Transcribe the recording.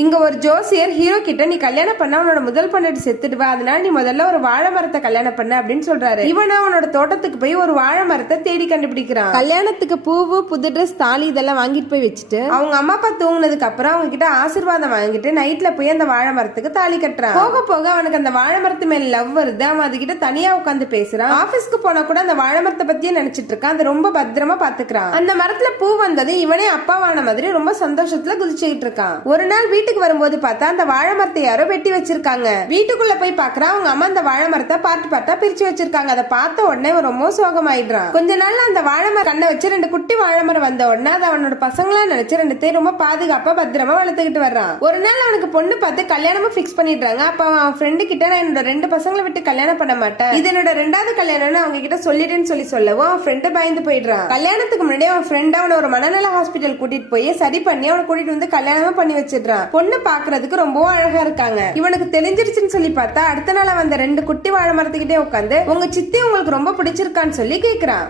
இங்க ஒரு ஜோசியர் ஹீரோ கிட்ட நீ கல்யாணம் பண்ண உன்னோட முதல் பொண்டாட்டி செத்துடுவா, அதனால நீ முதல்ல ஒரு வாழை மரத்தை கல்யாணம் பண்ண அப்படின்னு சொல்றாரு. இவனா அவனோட தோட்டத்துக்கு போய் ஒரு வாழை மரத்தை தேடி கண்டுபிடிக்கிறான். கல்யாணத்துக்கு பூவு, புது ட்ரெஸ், தாலி இதெல்லாம் வாங்கிட்டு போய் வச்சுட்டு அவங்க அம்மா அப்பா தூங்குனதுக்கு அப்புறம் அவங்க கிட்ட ஆசீர்வாதம் வாங்கிட்டு நைட்ல போய் அந்த வாழை மரத்துக்கு தாலி கட்டுறான். போக போக அவனுக்கு அந்த வாழை மரத்து மேல லவ் வருது. அவன் அதுகிட்ட தனியா உட்காந்து பேசுறான். ஆபீஸ்க்கு போனா கூட அந்த வாழை மரத்தை பத்தியே நினைச்சிட்டு இருக்கான். அது ரொம்ப பத்திரமா பாத்துக்கிறான். அந்த மரத்துல பூ வந்தது இவனே அப்பாவான மாதிரி ரொம்ப சந்தோஷத்துல குதிச்சுக்கிட்டு இருக்கான். ஒரு நாள் வீட்டுக்கு வரும்போது பார்த்தா அந்த வாழை மரத்தை யாரோ வெட்டி வச்சிருக்காங்க. வீட்டுக்குள்ள போய் பாக்குறான். அவங்க அம்மா அந்த வாழை மரத்தை பார்த்து பார்த்தா பிரிச்சு வச்சிருக்காங்க. அதை பார்த்த உடனே ரொம்ப சோகமாயிடுறான். கொஞ்ச நாள்ல அந்த வாழை மரம் கண்ணை வச்சு 2 குட்டி வாழை மரம் வந்த உடனே அதை அவனோட பசங்களா நினைச்சு 2 பேரும் ரொம்ப பாதுகாப்பா பத்திரமா வளர்த்துக்கிட்டு வர்றான். ஒரு நாள் அவனுக்கு பொண்ணு பார்த்து கல்யாணமும் பிக்ஸ் பண்ணிடுறாங்க. அப்ப அவன் ஃப்ரெண்டு கிட்ட நான் என்னோட 2 பசங்களை விட்டு கல்யாணம் பண்ண மாட்டேன், இது என்னோட 2வது கல்யாணம்னு அவங்க கிட்ட சொல்லிட்டேன்னு சொல்லவும் அவன் ஃப்ரெண்டு பயந்து போயிடுறான். கல்யாணத்துக்கு முன்னாடி அவன் ஃப்ரெண்ட் அவன ஒரு மனநல ஹாஸ்பிட்டல் கூட்டிட்டு போய் சரி பண்ணி அவனை கூட்டிட்டு வந்து கல்யாணமும் பண்ணி வச்சிடுறான். பொண்ணு பாக்குறதுக்கு ரொம்பவும் அழகா இருக்காங்க. இவனுக்கு தெரிஞ்சிருச்சுன்னு சொல்லி பார்த்தா அடுத்த நாள் வந்த 2 குட்டி வாழை மரத்துக்கிட்டே உட்காந்து உங்க சித்தி உங்களுக்கு ரொம்ப பிடிச்சிருக்கான்னு சொல்லி கேக்குறான்.